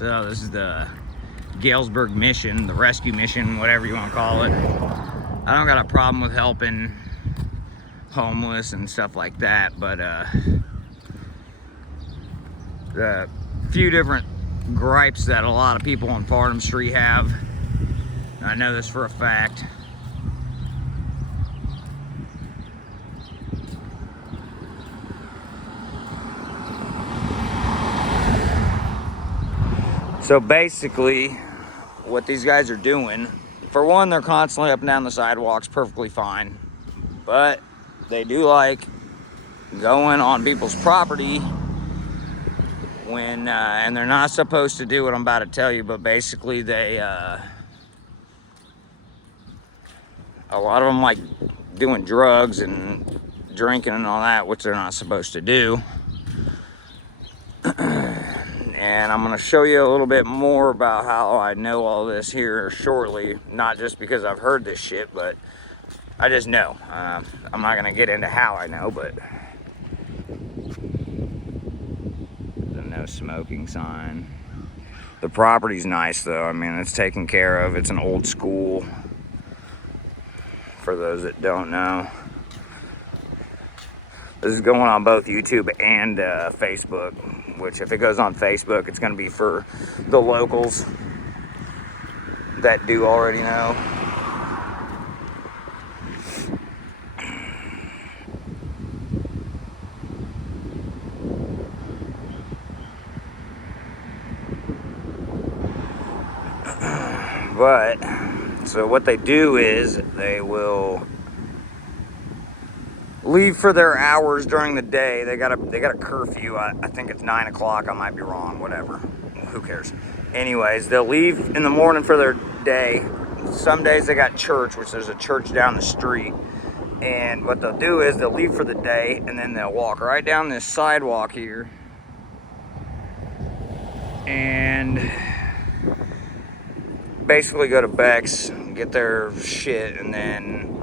So this is the Galesburg mission, the rescue mission, whatever you want to call it. I don't got a problem with helping homeless and stuff like that, but the few different gripes that a lot of people on Farnham Street have, I know this for a fact. So basically, what these guys are doing, for one, they're constantly up and down the sidewalks, perfectly fine. But they do like going on people's property when, and they're not supposed to do what I'm about to tell you, but basically they, a lot of them like doing drugs and drinking and all that, which they're not supposed to do. And I'm going to show you a little bit more about how I know all this here shortly. Not just because I've heard this shit, but I just know. I'm not going to get into how I know, but the no smoking sign. The property's nice though. I mean, it's taken care of. It's an old school, for those that don't know. This is going on both YouTube and Facebook, which if it goes on Facebook, it's going to be for the locals that do already know. But, so what they do is they will leave for their hours during the day. They got a curfew. I think it's 9 o'clock. I might be wrong. Whatever. Who cares? Anyways, they'll leave in the morning for their day. Some days they got church, which there's a church down the street. And what they'll do is they'll leave for the day, and then they'll walk right down this sidewalk here. And basically go to Beck's, get their shit, and then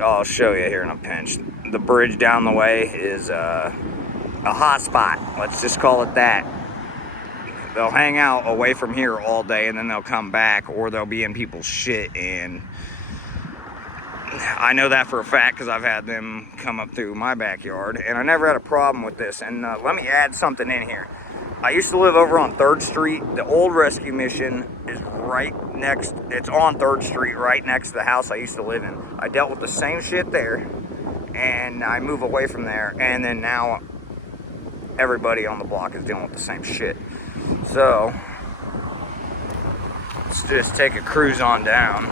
I'll show you here in a pinch. The bridge down the way is a hot spot. Let's just call it that. They'll hang out away from here all day, and then they'll come back, or they'll be in people's shit. And I know that for a fact because I've had them come up through my backyard, and I never had a problem with this. And let me add something in here. I used to live over on 3rd Street. The old rescue mission is right next, it's on 3rd Street, right next to the house I used to live in. I dealt with the same shit there, and I moved away from there, and then now everybody on the block is dealing with the same shit. So, let's just take a cruise on down.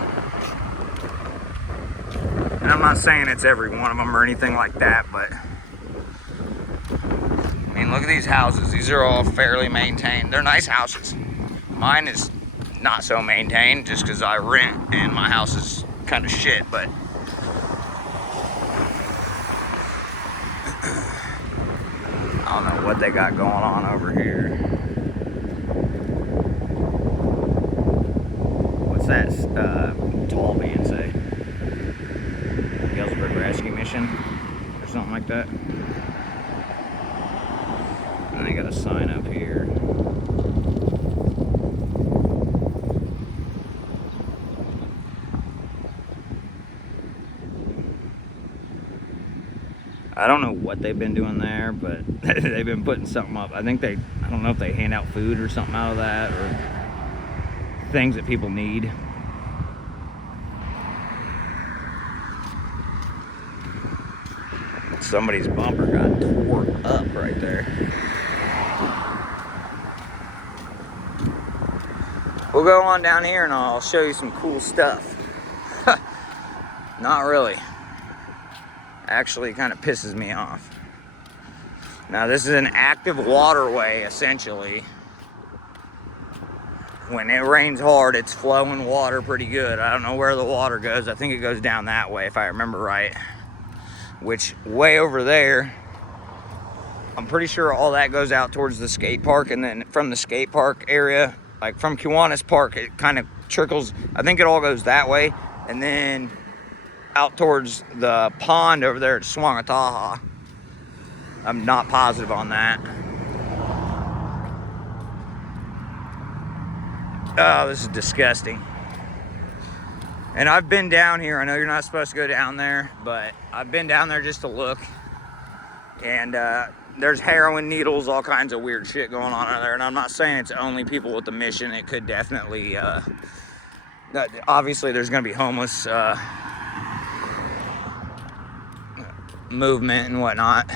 And I'm not saying it's every one of them or anything like that, but I mean, look at these houses. These are all fairly maintained. They're nice houses. Mine is not so maintained just because I rent and my house is kind of shit, but I don't know what they got going on over here. What's that tall van say? Galesburg Rescue Mission or something like that. And they got a sign up here. I don't know what they've been doing there, but they've been putting something up. I think I don't know if they hand out food or something out of that, or things that people need. Somebody's bumper got tore up right there. We'll go on down here and I'll show you some cool stuff. Not really. Actually, kind of pisses me off. Now, this is an active waterway, essentially. When it rains hard, it's flowing water pretty good. I don't know where the water goes. I think it goes down that way, if I remember right. Which, way over there, I'm pretty sure all that goes out towards the skate park. And then from the skate park area, like from Kiwanis Park, it kind of trickles. I think it all goes that way. And then out towards the pond over there at Swangataha. I'm not positive on that. Oh, this is disgusting. And I've been down here. I know you're not supposed to go down there, but I've been down there just to look. And there's heroin needles, all kinds of weird shit going on there. And I'm not saying it's only people with the mission. It could definitely, obviously there's going to be homeless movement and whatnot.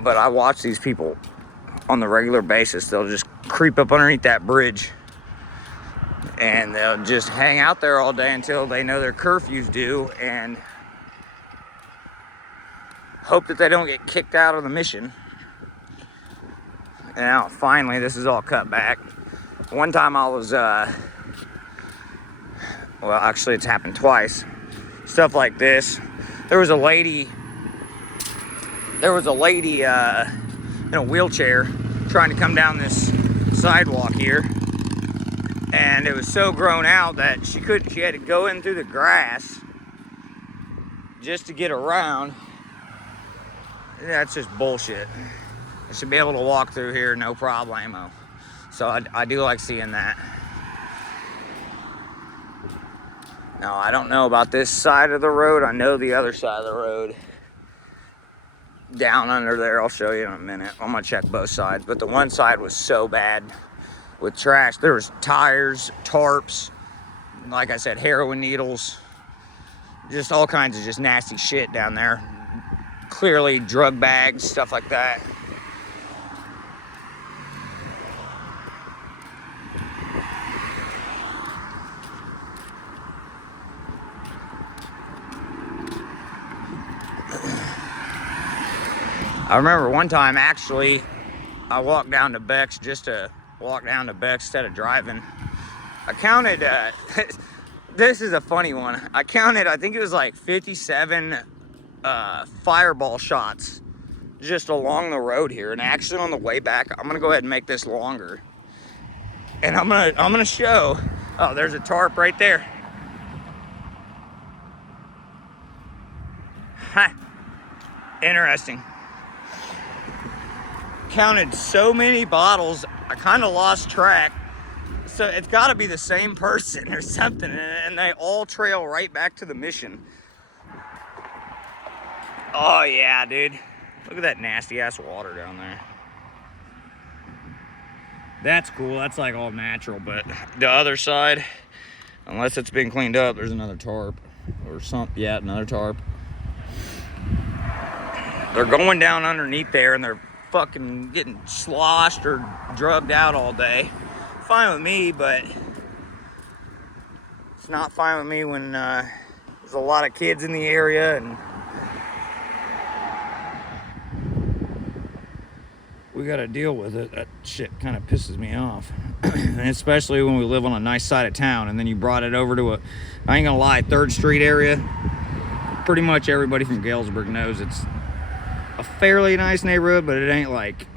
But I watch these people on the regular basis. They'll just creep up underneath that bridge. And they'll just hang out there all day until they know their curfew's due and hope that they don't get kicked out of the mission. And now finally this is all cut back. One time I was, well actually it's happened twice. Stuff like this. There was a lady in a wheelchair trying to come down this sidewalk here. And it was so grown out that she had to go in through the grass just to get around. That's just bullshit. I should be able to walk through here no problemo. So I do like seeing that. Now, I don't know about this side of the road. I know the other side of the road. Down under there, I'll show you in a minute. I'm gonna check both sides. But the one side was so bad with trash. There was tires, tarps, like I said, heroin needles, just all kinds of just nasty shit down there. Clearly drug bags, stuff like that. I remember one time, actually, I walked down to Beck's just to walk down to Beck's instead of driving. I counted, this is a funny one. I counted, I think it was like 57 fireball shots just along the road here. And actually on the way back, I'm gonna go ahead and make this longer. And I'm gonna show, oh, there's a tarp right there. Ha, interesting. Counted so many bottles, I kind of lost track. So it's got to be the same person or something, and they all trail right back to the mission. Oh yeah, dude. Look at that nasty ass water down there. That's cool. That's like all natural, but the other side, unless it's been cleaned up, there's another tarp or something. Yeah, another tarp. They're going down underneath there and they're fucking getting sloshed or drugged out all day. Fine with me, but it's not fine with me when there's a lot of kids in the area and we gotta deal with it. That shit kind of pisses me off. And especially when we live on a nice side of town and then you brought it over to I ain't gonna lie, 3rd Street area. Pretty much everybody from Galesburg knows it's a fairly nice neighborhood, but it ain't like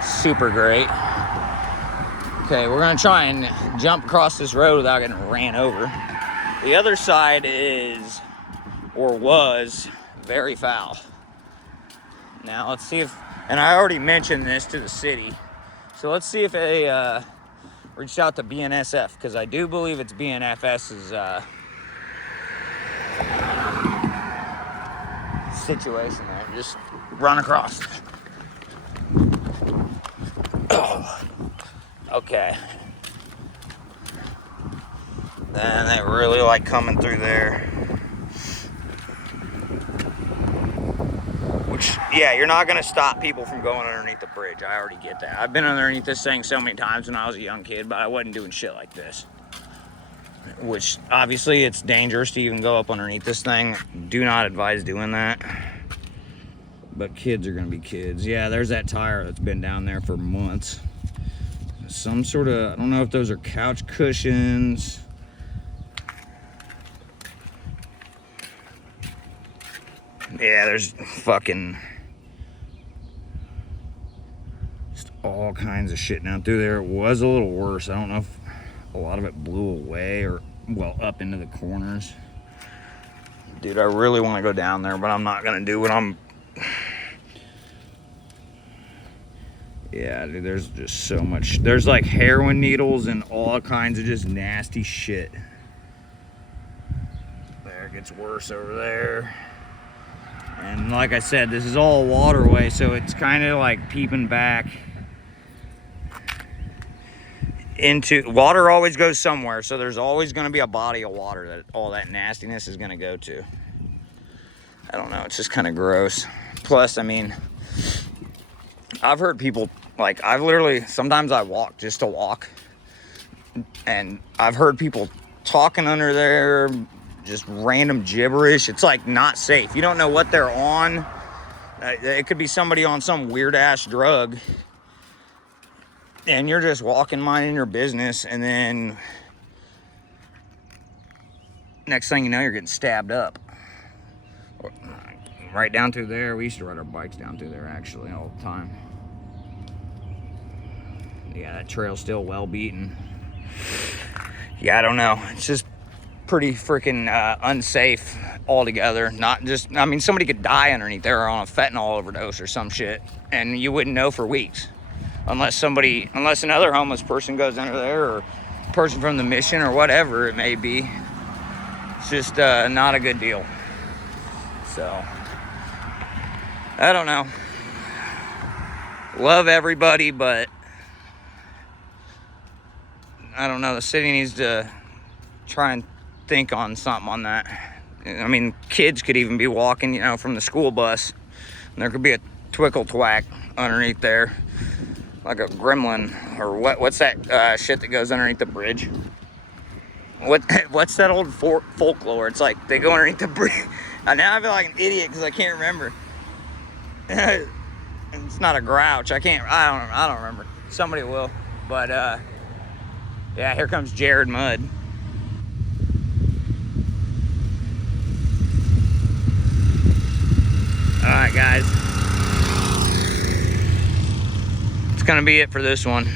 super great. Okay, we're gonna try and jump across this road without getting ran over. The other side is, or was, very foul. Now let's see if, and I already mentioned this to the city, so let's see if they reached out to BNSF, because I do believe it's BNFS's situation there. Just run across. Oh, okay. And they really like coming through there. Which, yeah, you're not gonna stop people from going underneath the bridge. I already get that. I've been underneath this thing so many times when I was a young kid, but I wasn't doing shit like this. Which, obviously, it's dangerous to even go up underneath this thing. Do not advise doing that. But kids are gonna be kids. Yeah, there's that tire that's been down there for months. Some sort of, I don't know if those are couch cushions. Yeah, there's fucking just all kinds of shit down through there. It was a little worse. I don't know if a lot of it blew away or, well, up into the corners. Dude, I really want to go down there, but I'm not gonna do what I'm... Yeah, dude, there's just so much. There's like heroin needles and all kinds of just nasty shit. There, it gets worse over there. And like I said, this is all waterway, so it's kind of like peeping back into water. Always goes somewhere, so there's always going to be a body of water that all that nastiness is going to go to. I don't know, it's just kind of gross. Plus, I mean, I've heard people, like, I've literally, sometimes I walk just to walk, and I've heard people talking under there, just random gibberish. It's like not safe. You don't know what they're on. It could be somebody on some weird ass drug, and you're just walking, minding your business, and then next thing you know, you're getting stabbed up. Right down through there. We used to ride our bikes down through there actually all the time. Yeah, that trail's still well beaten. Yeah, I don't know. It's just pretty freaking unsafe altogether. Not just, I mean, somebody could die underneath there on a fentanyl overdose or some shit, and you wouldn't know for weeks. Unless another homeless person goes under there, or a person from the mission, or whatever it may be. It's just not a good deal. So, I don't know. Love everybody, but I don't know. The city needs to try and think on something on that. I mean, kids could even be walking, you know, from the school bus, and there could be a twickle twack underneath there, like a gremlin, or what's that shit that goes underneath the bridge? What's that old folklore? It's like they go underneath the bridge. Now I feel like an idiot because I can't remember. It's not a grouch. I don't remember. Somebody will. But yeah, here comes Jared Mudd. All right, guys. It's gonna be it for this one.